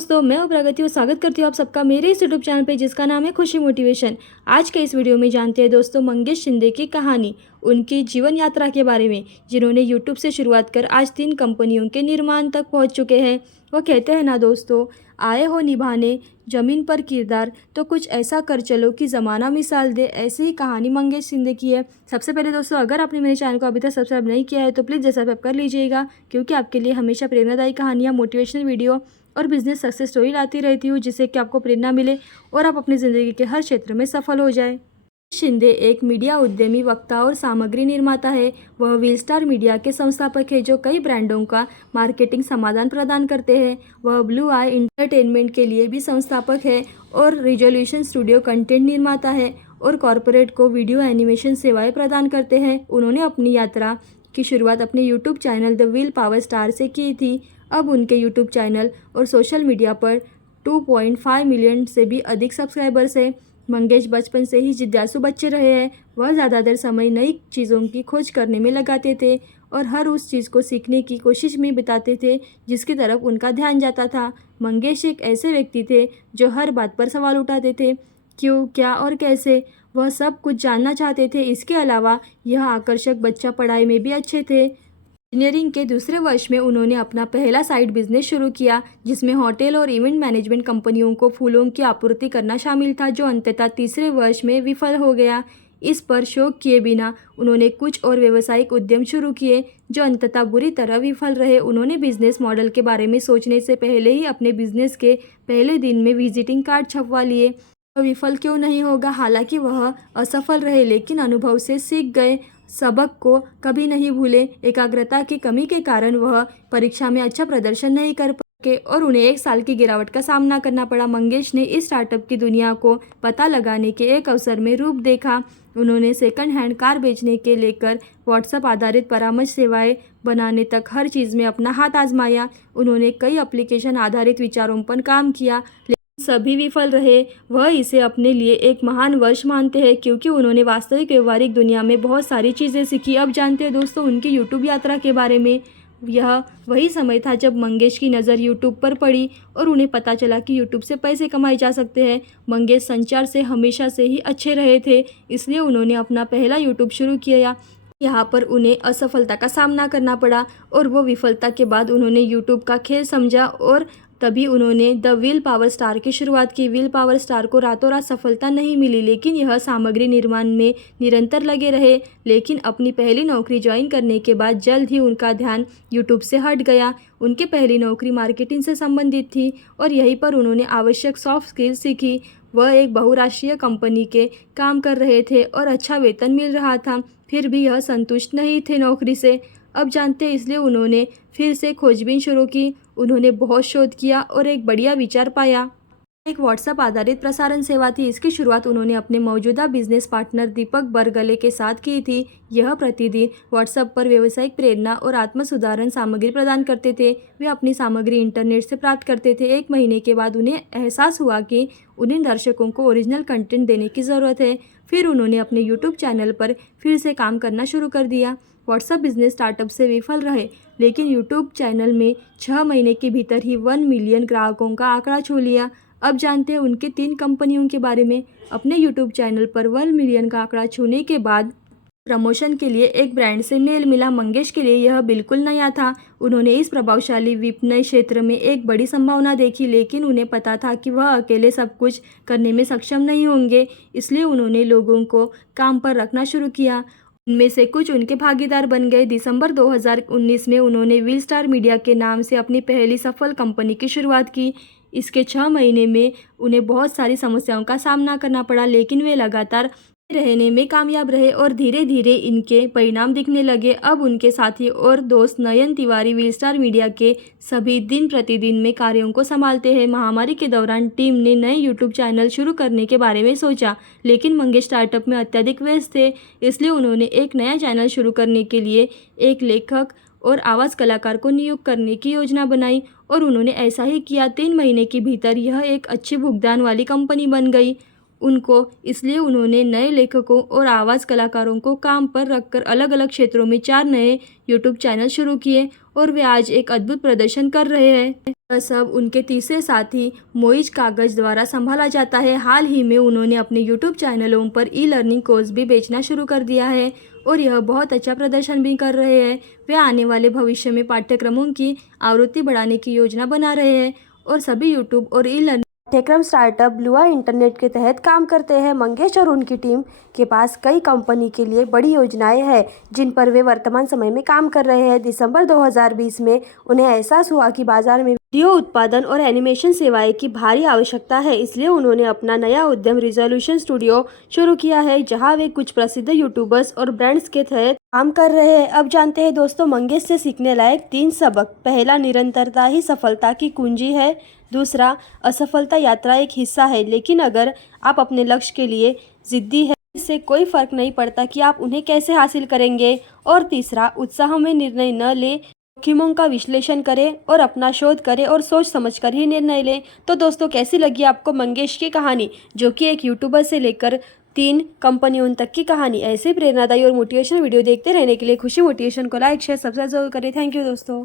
दोस्तों, मैं प्रगति और स्वागत करती हूँ आप सबका मेरे इस यूट्यूब चैनल पे जिसका नाम है खुशी मोटिवेशन। आज के इस वीडियो में जानते हैं दोस्तों मंगेश शिंदे की कहानी, उनकी जीवन यात्रा के बारे में, जिन्होंने यूट्यूब से शुरुआत कर आज 3 कंपनियों के निर्माण तक पहुँच चुके हैं। वो कहते हैं ना दोस्तों, आए हो निभाने ज़मीन पर किरदार, तो कुछ ऐसा कर चलो कि ज़माना मिसाल दे। ऐसी ही कहानी मंगेश शिंदे की है। सबसे पहले दोस्तों, अगर आपने मेरे चैनल को अभी तक सब्सक्राइब नहीं किया है तो प्लीज़ सब्सक्राइब कर लीजिएगा, क्योंकि आपके लिए हमेशा प्रेरणादायी कहानियाँ, मोटिवेशनल वीडियो और बिजनेस सक्सेस स्टोरी लाती रहती हूँ, जिससे कि आपको प्रेरणा मिले और आप अपनी ज़िंदगी के हर क्षेत्र में सफल हो जाए। शिंदे एक मीडिया उद्यमी, वक्ता और सामग्री निर्माता है। वह व्हील स्टार मीडिया के संस्थापक है, जो कई ब्रांडों का मार्केटिंग समाधान प्रदान करते हैं। वह ब्लू आई एंटरटेनमेंट के लिए भी संस्थापक है और रिजोल्यूशन स्टूडियो कंटेंट निर्माता है और कॉरपोरेट को वीडियो एनिमेशन सेवाएं प्रदान करते हैं। उन्होंने अपनी यात्रा की शुरुआत अपने YouTube channel the wheel power star से की थी। अब उनके यूट्यूब चैनल और सोशल मीडिया पर 2.5 मिलियन से भी अधिक सब्सक्राइबर्स हैं। मंगेश बचपन से ही जिज्ञासु बच्चे रहे हैं। वह ज़्यादातर समय नई चीज़ों की खोज करने में लगाते थे और हर उस चीज़ को सीखने की कोशिश में बिताते थे जिसकी तरफ उनका ध्यान जाता था। मंगेश एक ऐसे व्यक्ति थे जो हर बात पर सवाल उठाते थे, क्यों, क्या और कैसे। वह सब कुछ जानना चाहते थे। इसके अलावा यह आकर्षक बच्चा पढ़ाई में भी अच्छे थे। इंजीनियरिंग के दूसरे वर्ष में उन्होंने अपना पहला साइड बिजनेस शुरू किया, जिसमें होटल और इवेंट मैनेजमेंट कंपनियों को फूलों की आपूर्ति करना शामिल था, जो अंततः तीसरे वर्ष में विफल हो गया। इस पर शौक किए बिना उन्होंने कुछ और व्यावसायिक उद्यम शुरू किए, जो अंततः बुरी तरह विफल रहे। उन्होंने बिजनेस मॉडल के बारे में सोचने से पहले ही अपने बिजनेस के पहले दिन में विजिटिंग कार्ड छपवा लिए। वह विफल क्यों नहीं होगा, हालांकि वह असफल रहे, लेकिन अनुभव से सीख गए, सबक को कभी नहीं भूले। एकाग्रता की कमी के कारण वह परीक्षा में अच्छा प्रदर्शन नहीं कर सके और उन्हें 1 साल की गिरावट का सामना करना पड़ा। मंगेश ने इस स्टार्टअप की दुनिया को पता लगाने के एक अवसर में रूप देखा। उन्होंने सेकंड हैंड कार बेचने के लेकर व्हाट्सएप आधारित परामर्श सेवाएं बनाने तक हर चीज़ में अपना हाथ आजमाया। उन्होंने कई एप्लीकेशन आधारित विचारों पर काम किया, सभी विफल रहे। वह इसे अपने लिए एक महान वर्ष मानते हैं, क्योंकि उन्होंने वास्तविक व्यवहारिक दुनिया में बहुत सारी चीज़ें सीखी। अब जानते हैं दोस्तों उनकी यूट्यूब यात्रा के बारे में। यह वही समय था जब मंगेश की नज़र यूट्यूब पर पड़ी और उन्हें पता चला कि यूट्यूब से पैसे कमाए जा सकते हैं। मंगेश संचार से हमेशा से ही अच्छे रहे थे, इसलिए उन्होंने अपना पहला यूट्यूब शुरू किया। यहाँ पर उन्हें असफलता का सामना करना पड़ा और वो विफलता के बाद उन्होंने यूट्यूब का खेल समझा और तभी उन्होंने द व्हील पावर स्टार की शुरुआत की। व्हील पावर स्टार को रातों रात सफलता नहीं मिली, लेकिन यह सामग्री निर्माण में निरंतर लगे रहे। लेकिन अपनी पहली नौकरी ज्वाइन करने के बाद जल्द ही उनका ध्यान यूट्यूब से हट गया। उनकी पहली नौकरी मार्केटिंग से संबंधित थी और यहीं पर उन्होंने आवश्यक सॉफ्ट स्किल्स सीखी। वह एक बहुराष्ट्रीय कंपनी के काम कर रहे थे और अच्छा वेतन मिल रहा था, फिर भी यह संतुष्ट नहीं थे नौकरी से। अब जानते हैं इसलिए उन्होंने फिर से खोजबीन शुरू की। उन्होंने बहुत शोध किया और एक बढ़िया विचार पाया। एक व्हाट्सएप आधारित प्रसारण सेवा थी। इसकी शुरुआत उन्होंने अपने मौजूदा बिजनेस पार्टनर दीपक बरगले के साथ की थी। यह प्रतिदिन व्हाट्सएप पर व्यावसायिक प्रेरणा और आत्म सुधारण सामग्री प्रदान करते थे। वे अपनी सामग्री इंटरनेट से प्राप्त करते थे। 1 महीने के बाद उन्हें एहसास हुआ कि उन्हें दर्शकों को ओरिजिनल कंटेंट देने की ज़रूरत है। फिर उन्होंने अपने यूट्यूब चैनल पर फिर से काम करना शुरू कर दिया। व्हाट्सएप बिजनेस स्टार्टअप से विफल रहे, लेकिन यूट्यूब चैनल में 6 महीने के भीतर ही 1 मिलियन ग्राहकों का आंकड़ा छू लिया। अब जानते हैं उनके 3 कंपनियों के बारे में। अपने यूट्यूब चैनल पर 1 मिलियन का आंकड़ा छूने के बाद प्रमोशन के लिए एक ब्रांड से मेल मिला। मंगेश के लिए यह बिल्कुल नया था। उन्होंने इस प्रभावशाली विपणन क्षेत्र में एक बड़ी संभावना देखी, लेकिन उन्हें पता था कि वह अकेले सब कुछ करने में सक्षम नहीं होंगे। इसलिए उन्होंने लोगों को काम पर रखना शुरू किया। उनमें से कुछ उनके भागीदार बन गए। दिसंबर 2019 में उन्होंने व्हील स्टार मीडिया के नाम से अपनी पहली सफल कंपनी की शुरुआत की। इसके 6 महीने में उन्हें बहुत सारी समस्याओं का सामना करना पड़ा, लेकिन वे लगातार रहने में कामयाब रहे और धीरे धीरे इनके परिणाम दिखने लगे। अब उनके साथी और दोस्त नयन तिवारी व्हील स्टार मीडिया के सभी दिन प्रतिदिन में कार्यों को संभालते हैं। महामारी के दौरान टीम ने नए यूट्यूब चैनल शुरू करने के बारे में सोचा, लेकिन मंगेश स्टार्टअप में अत्यधिक व्यस्त थे, इसलिए उन्होंने एक नया चैनल शुरू करने के लिए एक लेखक और आवाज़ कलाकार को नियुक्त करने की योजना बनाई और उन्होंने ऐसा ही किया। 3 महीने के भीतर यह एक अच्छी भुगतान वाली कंपनी बन गई। उनको, इसलिए उन्होंने नए लेखकों और आवाज़ कलाकारों को काम पर रखकर अलग अलग क्षेत्रों में 4 नए यूट्यूब चैनल शुरू किए और वे आज एक अद्भुत प्रदर्शन कर रहे हैं। यह सब उनके तीसरे साथी मोइज कागज द्वारा संभाला जाता है। हाल ही में उन्होंने अपने यूट्यूब चैनलों पर ई लर्निंग कोर्स भी बेचना शुरू कर दिया है और यह बहुत अच्छा प्रदर्शन भी कर रहे हैं। वे आने वाले भविष्य में पाठ्यक्रमों की आवृत्ति बढ़ाने की योजना बना रहे हैं और सभी यूट्यूब और ई लर्निंग पाठ्यक्रम स्टार्टअप ब्लुआ इंटरनेट के तहत काम करते हैं। मंगेश और उनकी टीम के पास कई कंपनी के लिए बड़ी योजनाएं हैं जिन पर वे वर्तमान समय में काम कर रहे हैं। दिसंबर 2020 में उन्हें एहसास हुआ कि बाजार में वीडियो उत्पादन और एनिमेशन सेवाएं की भारी आवश्यकता है, इसलिए उन्होंने अपना नया उद्यम रिजोल्यूशन स्टूडियो शुरू किया है जहां वे कुछ प्रसिद्ध यूट्यूबर्स और ब्रांड्स के तहत काम कर रहे हैं। अब जानते हैं दोस्तों मंगेश से सीखने लायक 3 सबक। पहला, निरंतरता ही सफलता की कुंजी है। दूसरा, असफलता यात्रा एक हिस्सा है, लेकिन अगर आप अपने लक्ष्य के लिए जिद्दी है इससे कोई फर्क नहीं पड़ता कि आप उन्हें कैसे हासिल करेंगे। और तीसरा, उत्साह में निर्णय न ले, जोखिमों का विश्लेषण करें और अपना शोध करें और सोच समझकर ही निर्णय लें। तो दोस्तों कैसी लगी आपको मंगेश की कहानी, जो कि एक यूट्यूबर से लेकर 3 कंपनियों तक की कहानी। ऐसे प्रेरणादायी और मोटिवेशनल वीडियो देखते रहने के लिए खुशी मोटिवेशन को लाइक शेयर सब्सक्राइब जरूर करें। थैंक यू दोस्तों।